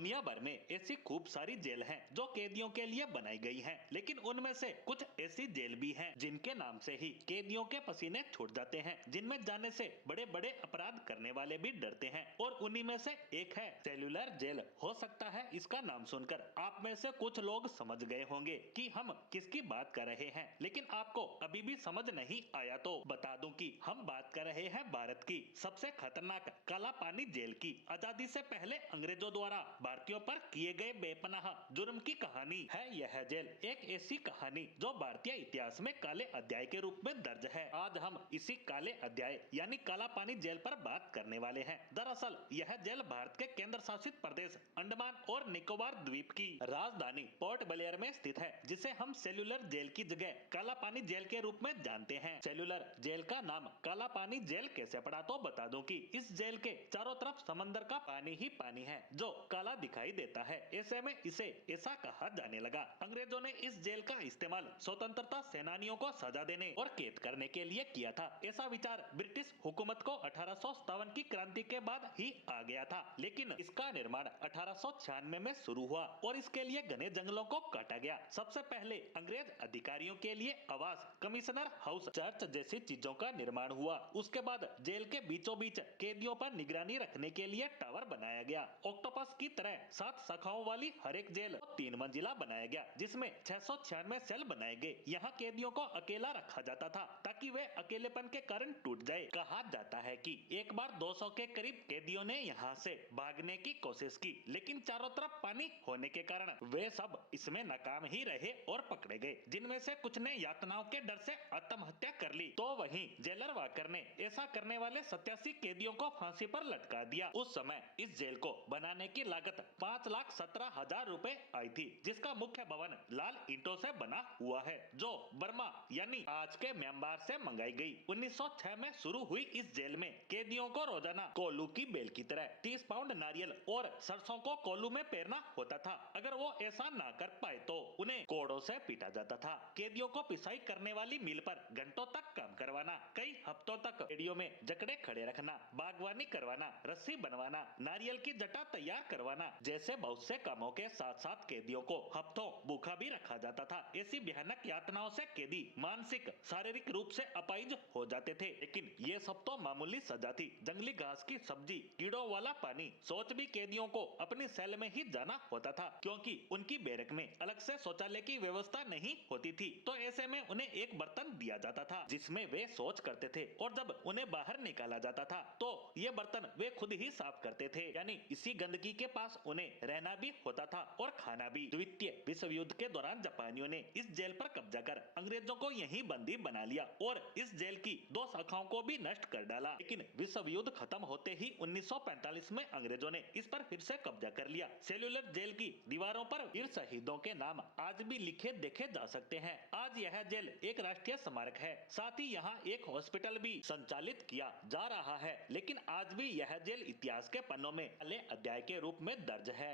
दुनिया भर में ऐसी खूब सारी जेल हैं जो कैदियों के लिए बनाई गई हैं, लेकिन उनमें से कुछ ऐसी जेल भी हैं जिनके नाम से ही कैदियों के पसीने छूट जाते हैं, जिनमें जाने से बड़े बड़े अपराध करने वाले भी डरते हैं। और उन्हीं में से एक है सेल्यूलर जेल। हो सकता है इसका नाम सुनकर आप में से कुछ लोग समझ गए होंगे कि हम किसकी बात कर रहे हैं, लेकिन आपको अभी भी समझ नहीं आया तो बता दूं कि हम बात कर रहे हैं भारत की सबसे खतरनाक काला पानी जेल की। आजादी से पहले अंग्रेजों द्वारा भारतीयों पर किए गए बेपनाह जुर्म की कहानी है यह जेल। एक ऐसी कहानी जो भारतीय इतिहास में काले अध्याय के रूप में दर्ज है। आज हम इसी काले अध्याय यानी काला पानी जेल पर बात करने वाले हैं। दरअसल यह जेल भारत के केंद्र शासित प्रदेश अंडमान और निकोबार द्वीप की राजधानी पोर्ट ब्लेयर में स्थित है, जिसे हम सेल्यूलर जेल की जगह काला पानी जेल के रूप में जानते हैं। सेल्यूलर जेल का नाम काला पानी जेल कैसे पड़ा तो बता दूं कि इस जेल के चारों तरफ समंदर का पानी ही पानी है जो काला दिखाई देता है। ऐसे में इसे ऐसा कहा जाने लगा। अंग्रेजों ने इस जेल का इस्तेमाल स्वतंत्रता सेनानियों को सजा देने और कैद करने के लिए किया था। ऐसा विचार ब्रिटिश हुकूमत को 1857 की क्रांति के बाद ही आ गया था, लेकिन इसका निर्माण 1896 में शुरू हुआ और इसके लिए घने जंगलों को काटा गया। सबसे पहले अंग्रेज अधिकारियों के लिए आवास, कमिश्नर हाउस, चर्च जैसी चीजों का निर्माण हुआ। उसके बाद जेल के बीचों बीच कैदियों पर निगरानी रखने के लिए टावर बनाया गया। ऑक्टोपस की तरह 7 शाखाओं वाली हर एक जेल को 3 मंजिला बनाया गया, जिसमें 696 सेल बनाए गए। यहाँ कैदियों को अकेला रखा जाता था ताकि वे अकेलेपन के कारण टूट जाए। कहा जाता है कि एक बार 200 के करीब कैदियों ने यहाँ से भागने की कोशिश की, लेकिन चारों तरफ पानी होने के कारण वे सब इसमें नाकाम ही रहे और पकड़े गए, जिनमें से कुछ ने यातनाओं के डर से आत्महत्या कर ली। तो वहीं जेलर वाकर ने ऐसा करने वाले 87 कैदियों को फांसी पर लटका दिया। उस समय इस जेल को बनाने की लागत 5,17,000 रुपए आई थी, जिसका मुख्य भवन लाल ईंटों से बना हुआ है जो बर्मा यानी आज के म्यांमार से मंगाई गई। 1906 में शुरू हुई इस जेल में कैदियों को रोजाना कोल्लू की बेल की तरह 30 पाउंड नारियल और सरसों को कोल्लू में पेरना होता था। अगर वो ऐसा ना कर पाए तो उन्हें कोड़ों से पीटा जाता था। कैदियों को पिसाई करने वाली मिल पर घंटों तक काम करवाना, कई हफ्तों तक रेडियो में जकड़े खड़े रखना, बागवानी करवाना, रस्सी बनवाना, नारियल की जटा तैयार करवाना जैसे बहुत से कामों के साथ साथ कैदियों को हफ्तों भूखा भी रखा जाता था। ऐसी भयानक यातनाओं से कैदी मानसिक शारीरिक रूप से अपाहिज हो जाते थे, लेकिन ये सब तो मामूली सजा थी। जंगली घास की सब्जी, कीड़ों वाला पानी, सोच भी कैदियों को अपनी सेल में ही जाना होता था, क्योंकि उनकी बैरक में अलग से शौचालय की व्यवस्था नहीं होती थी। तो ऐसे में उन्हें एक बर्तन दिया जाता था जिसमें वे शौच करते थे, और जब उन्हें बाहर निकाला जाता था तो ये बर्तन वे खुद ही साफ करते थे, यानी इसी गंदगी के पास उन्हें रहना भी होता था और खाना भी। द्वितीय विश्व युद्ध के दौरान जापानियों ने इस जेल पर कब्जा कर अंग्रेजों को यहीं बंदी बना लिया और इस जेल की 2 शाखाओं को भी नष्ट कर डाला। लेकिन विश्व युद्ध खत्म होते ही 1945 में अंग्रेजों ने इस पर फिर से कब्जा कर लिया। सेल्यूलर जेल की दीवारों पर वीर शहीदों के नाम आज भी लिखे देखे जा सकते हैं। आज यह जेल एक राष्ट्रीय स्मारक है। साथ ही यहाँ एक हॉस्पिटल भी संचालित किया जा रहा है, लेकिन आज भी यह जेल इतिहास के पन्नों में काले अध्याय के रूप में दर्ज है।